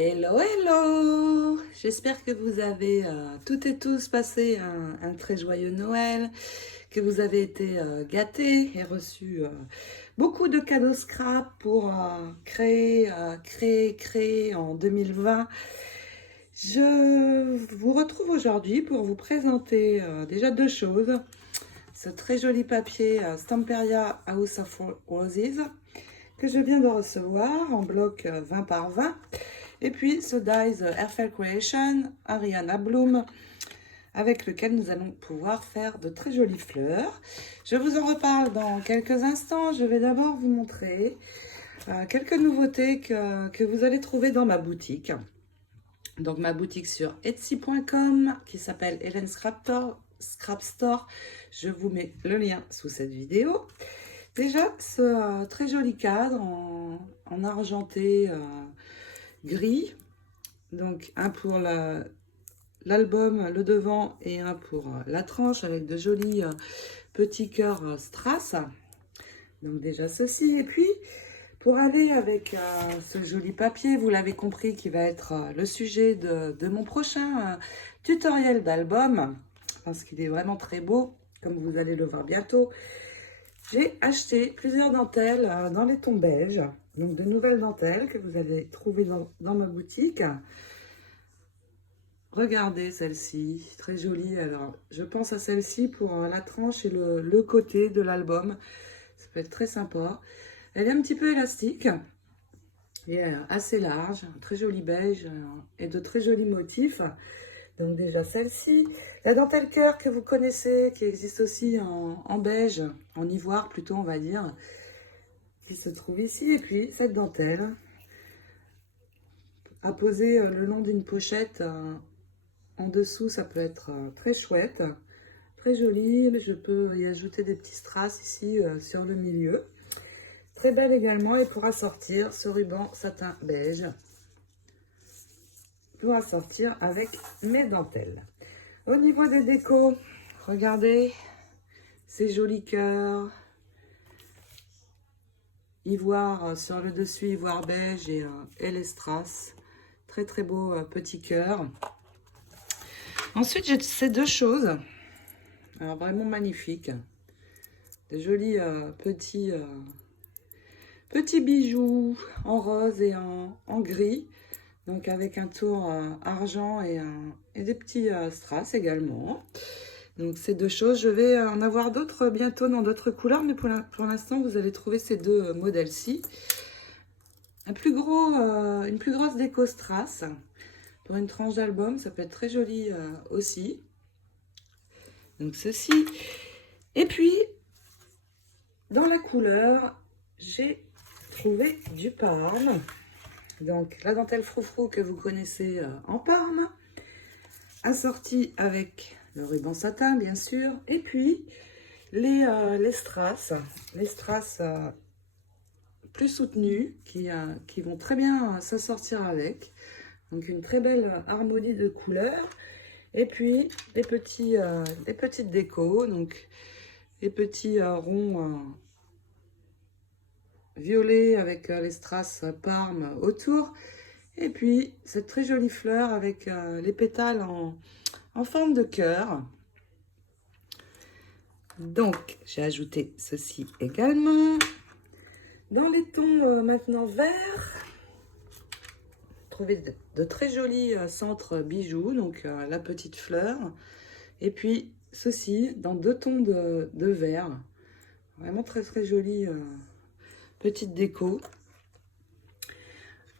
Hello, hello! J'espère que vous avez toutes et tous passé un très joyeux Noël, que vous avez été gâtés et reçu beaucoup de cadeaux scrap pour créer en 2020. Je vous retrouve aujourd'hui pour vous présenter déjà deux choses. Ce très joli papier Stamperia House of Roses que je viens de recevoir en bloc 20 par 20. Et puis ce Dies Airfare Creation Ariana Bloom avec lequel nous allons pouvoir faire de très jolies fleurs. Je vous en reparle dans quelques instants. Je vais d'abord vous montrer quelques nouveautés que vous allez trouver dans ma boutique. Donc ma boutique sur etsy.com qui s'appelle Hélène Scrap Store. Je vous mets le lien sous cette vidéo. Déjà ce très joli cadre en argenté gris. Donc un pour l'album, le devant, et un pour la tranche avec de jolis petits cœurs strass. Donc déjà ceci. Et puis pour aller avec ce joli papier, vous l'avez compris, qui va être le sujet de mon prochain tutoriel d'album, parce qu'il est vraiment très beau, comme vous allez le voir bientôt. J'ai acheté plusieurs dentelles dans les tons beige, donc de nouvelles dentelles que vous allez trouver dans ma boutique. Regardez celle-ci, très jolie. Alors, je pense à celle-ci pour la tranche et le côté de l'album. Ça peut être très sympa. Elle est un petit peu élastique et assez large, un très joli beige et de très jolis motifs. Donc déjà celle-ci, la dentelle cœur que vous connaissez, qui existe aussi en beige, en ivoire plutôt on va dire, qui se trouve ici. Et puis cette dentelle à poser le long d'une pochette en dessous, ça peut être très chouette, très joli. Je peux y ajouter des petits strass ici sur le milieu. Très belle également, et pour assortir ce ruban satin beige pour assortir avec mes dentelles. Au niveau des décos, regardez ces jolis cœurs, ivoire sur le dessus, ivoire beige et les strass. Très très beau petit cœur. Ensuite, j'ai ces deux choses, alors vraiment magnifiques, des jolis petits bijoux en rose et en gris, donc avec un tour argent et des petits strass également. Donc ces deux choses, je vais en avoir d'autres bientôt dans d'autres couleurs, mais pour l'instant vous allez trouver ces deux modèles-ci. Une plus grosse déco strass pour une tranche d'album, ça peut être très joli aussi. Donc ceci. Et puis dans la couleur, j'ai trouvé du parme. Donc la dentelle froufrou que vous connaissez en parme, assortie avec le ruban satin bien sûr, et puis les strass plus soutenus qui vont très bien s'assortir avec. Donc une très belle harmonie de couleurs. Et puis les petites décos, donc les petits ronds violets avec les strass parme autour. Et puis cette très jolie fleur avec les pétales en forme de cœur. Donc j'ai ajouté ceci également. Dans les tons maintenant verts, trouver de très jolis centres bijoux, donc la petite fleur. Et puis ceci dans deux tons de vert. Vraiment très très jolie petite déco.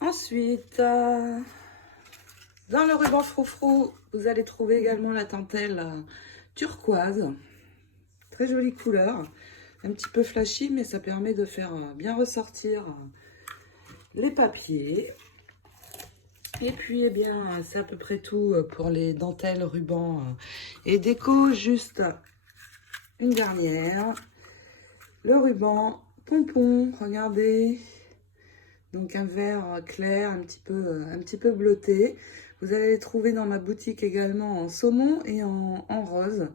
Ensuite, dans le ruban froufrou, vous allez trouver également la dentelle turquoise. Très jolie couleur, un petit peu flashy, mais ça permet de faire bien ressortir les papiers. Et puis, eh bien, c'est à peu près tout pour les dentelles, rubans et déco. Juste une dernière. Le ruban pompon, regardez. Donc un vert clair, un petit peu bleuté. Vous allez les trouver dans ma boutique également en saumon et en rose.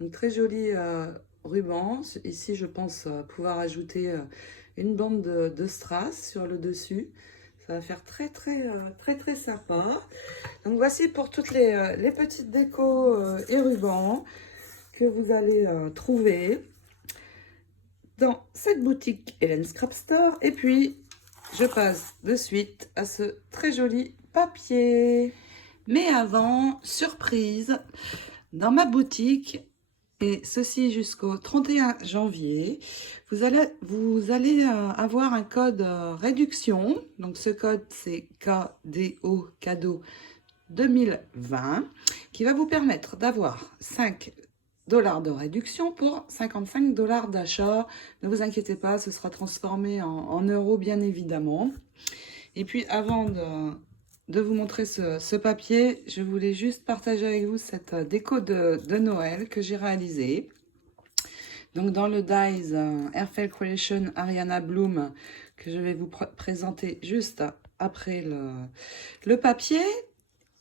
Donc très joli ruban. Ici, je pense pouvoir ajouter une bande de strass sur le dessus. Ça va faire très sympa. Donc voici pour toutes les petites décos et rubans que vous allez trouver dans cette boutique Hélène Scrap Store. Et puis, je passe de suite à ce très joli papier. Mais avant, surprise, dans ma boutique, et ceci jusqu'au 31 janvier, vous allez avoir un code réduction. Donc ce code, c'est KDO, cadeau 2020, qui va vous permettre d'avoir 5 $ de réduction pour 55 $ d'achat. Ne vous inquiétez pas, ce sera transformé en euros, bien évidemment. Et puis, avant de vous montrer ce papier, je voulais juste partager avec vous cette déco de Noël que j'ai réalisée. Donc, dans le dies Airfell Creation Ariana Bloom, que je vais vous présenter juste après le papier.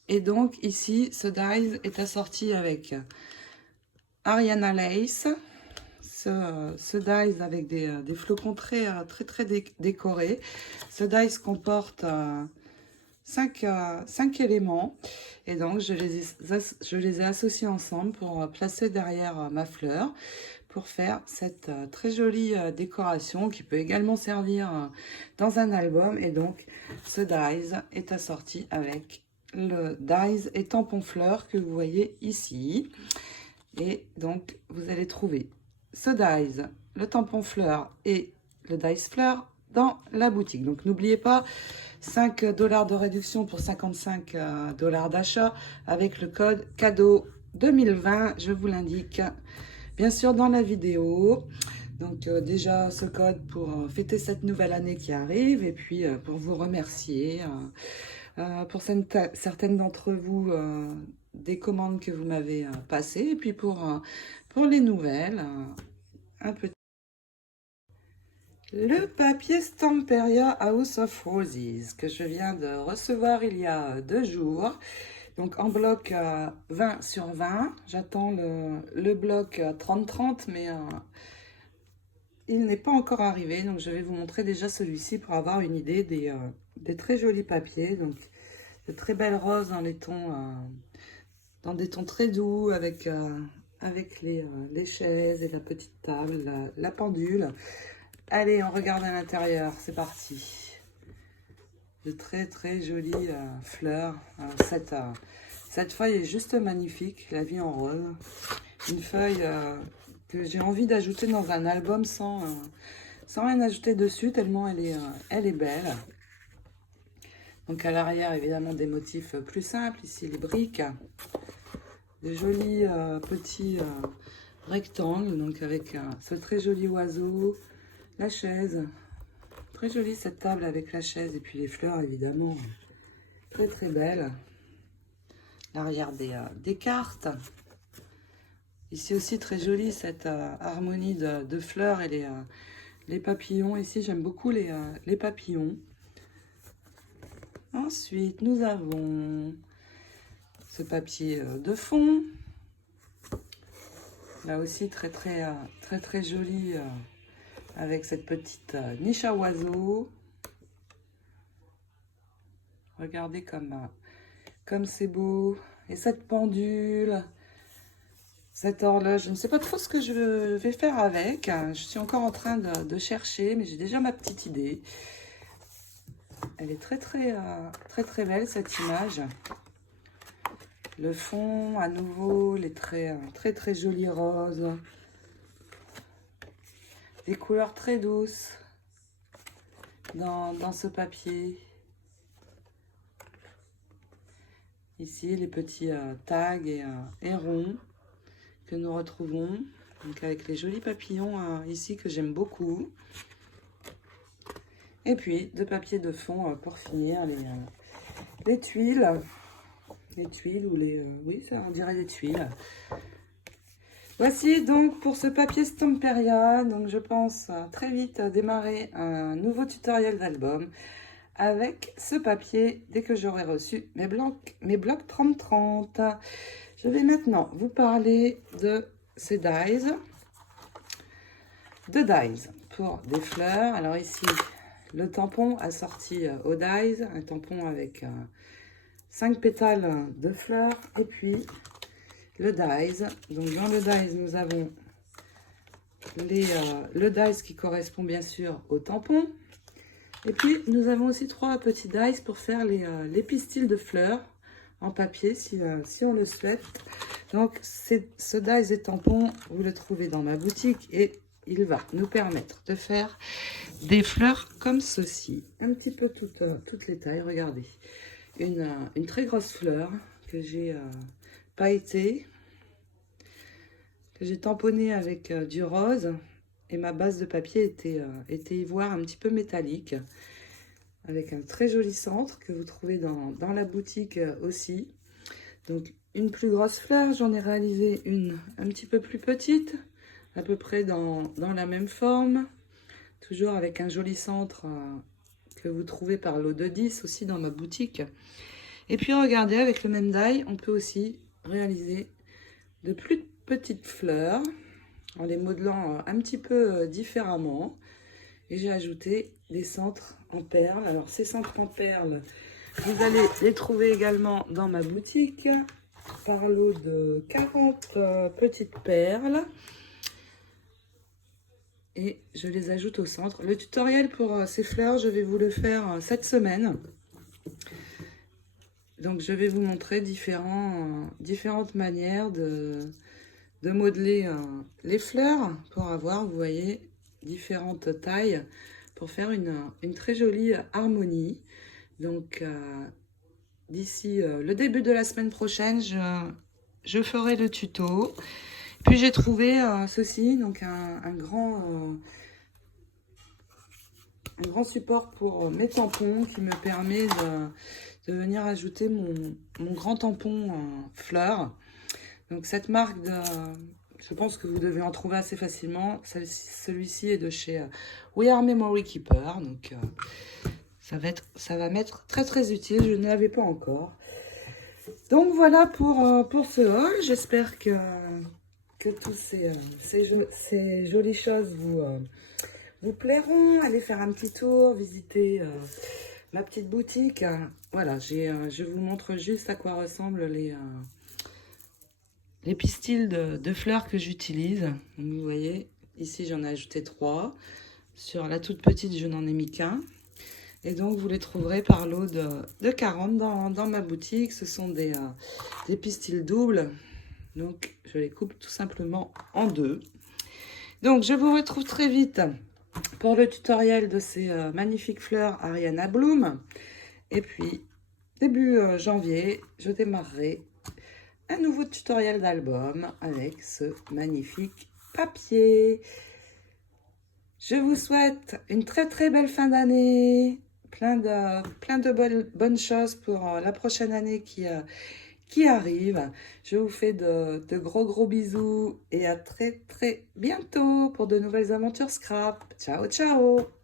Et donc, ici, ce dies est assorti avec Ariana Lace, ce dies avec des flocons très décorés. Ce dies comporte 5 éléments, et donc je les ai associés ensemble pour placer derrière ma fleur, pour faire cette très jolie décoration qui peut également servir dans un album. Et donc ce dies est assorti avec le dies et tampon fleur que vous voyez ici. Et donc, vous allez trouver ce dies, le tampon fleur et le dies fleur dans la boutique. Donc, n'oubliez pas, 5 $ de réduction pour 55 $ d'achat avec le code cadeau 2020. Je vous l'indique, bien sûr, dans la vidéo. Donc, déjà, ce code pour fêter cette nouvelle année qui arrive, et puis pour vous remercier pour certaines d'entre vous, des commandes que vous m'avez passées, et puis pour les nouvelles, un petit. Le papier Stamperia House of Roses que je viens de recevoir il y a 2 jours, donc en bloc 20 sur 20. J'attends le bloc 30-30, mais il n'est pas encore arrivé, donc je vais vous montrer déjà celui-ci pour avoir une idée des très jolis papiers. Donc de très belles roses dans les tons, dans des tons très doux, avec les chaises et la petite table, la pendule. Allez, on regarde à l'intérieur, c'est parti. De très jolies fleurs. Alors, cette feuille est juste magnifique, la vie en rose. Une feuille que j'ai envie d'ajouter dans un album sans rien ajouter dessus, tellement elle est belle. Donc à l'arrière, évidemment, des motifs plus simples. Ici, les briques. Des jolis petits rectangles, donc avec ce très joli oiseau. La chaise. Très jolie cette table avec la chaise. Et puis les fleurs, évidemment. Très belle. L'arrière des cartes. Ici aussi, très jolie cette harmonie de fleurs et les papillons. Ici, j'aime beaucoup les papillons. Ensuite, nous avons ce papier de fond. Là aussi, très joli, avec cette petite niche à oiseaux. Regardez comme c'est beau. Et cette pendule, cette horloge, je ne sais pas trop ce que je vais faire avec. Je suis encore en train de chercher, mais j'ai déjà ma petite idée. Elle est très belle, cette image. Le fond, à nouveau, les très jolis roses. Des couleurs très douces dans ce papier. Ici, les petits tags et ronds que nous retrouvons. Donc avec les jolis papillons ici que j'aime beaucoup. Et puis, de papier de fond pour finir, les tuiles. Les tuiles ou oui, ça on dirait des tuiles. Voici donc pour ce papier Stamperia. Donc je pense très vite démarrer un nouveau tutoriel d'album avec ce papier dès que j'aurai reçu mes blocs 30-30. Je vais maintenant vous parler de ces dies. Deux dies pour des fleurs. Alors ici, le tampon assorti au dies, un tampon avec 5 pétales de fleurs, et puis le dies. Donc dans le dies, nous avons le dies qui correspond bien sûr au tampon. Et puis nous avons aussi 3 petits dies pour faire les pistils de fleurs en papier si on le souhaite. Donc ce dies et tampon, vous le trouvez dans ma boutique et il va nous permettre de faire des fleurs comme ceci. Un petit peu toutes les tailles, regardez. Une très grosse fleur que j'ai pailletée, que j'ai tamponnée avec du rose. Et ma base de papier était ivoire un petit peu métallique, avec un très joli centre que vous trouvez dans la boutique aussi. Donc une plus grosse fleur, j'en ai réalisé une un petit peu plus petite, à peu près dans la même forme, toujours avec un joli centre que vous trouvez par lot de 10 aussi dans ma boutique. Et puis regardez, avec le même die, on peut aussi réaliser de plus petites fleurs, en les modelant un petit peu différemment. Et j'ai ajouté des centres en perles. Alors ces centres en perles, vous allez les trouver également dans ma boutique par lot de 40 petites perles. Et je les ajoute au centre. Le tutoriel pour ces fleurs, je vais vous le faire cette semaine. Donc je vais vous montrer différentes manières de modeler les fleurs pour avoir, vous voyez, différentes tailles pour faire une très jolie harmonie. Donc d'ici le début de la semaine prochaine, je ferai le tuto. Puis j'ai trouvé ceci, donc un grand support pour mes tampons qui me permet de venir ajouter mon grand tampon fleurs. Donc cette marque, je pense que vous devez en trouver assez facilement. Celui-ci est de chez We Are Memory Keeper. Donc ça va m'être très très utile. Je ne l'avais pas encore. Donc voilà pour ce haul. J'espère que toutes ces jolies choses vous plairont. Allez faire un petit tour, visiter ma petite boutique. Voilà, je vous montre juste à quoi ressemblent les pistils de fleurs que j'utilise. Vous voyez, ici j'en ai ajouté 3. Sur la toute petite, je n'en ai mis qu'un. Et donc vous les trouverez par lot de 40 dans ma boutique. Ce sont des pistils doubles. Donc je les coupe tout simplement en 2. Donc je vous retrouve très vite pour le tutoriel de ces magnifiques fleurs Ariana Bloom. Et puis début janvier, je démarrerai un nouveau tutoriel d'album avec ce magnifique papier. Je vous souhaite une très très belle fin d'année, plein de bonnes choses pour la prochaine année qui arrive. Je vous fais de gros bisous et à très très bientôt pour de nouvelles aventures scrap. Ciao ciao.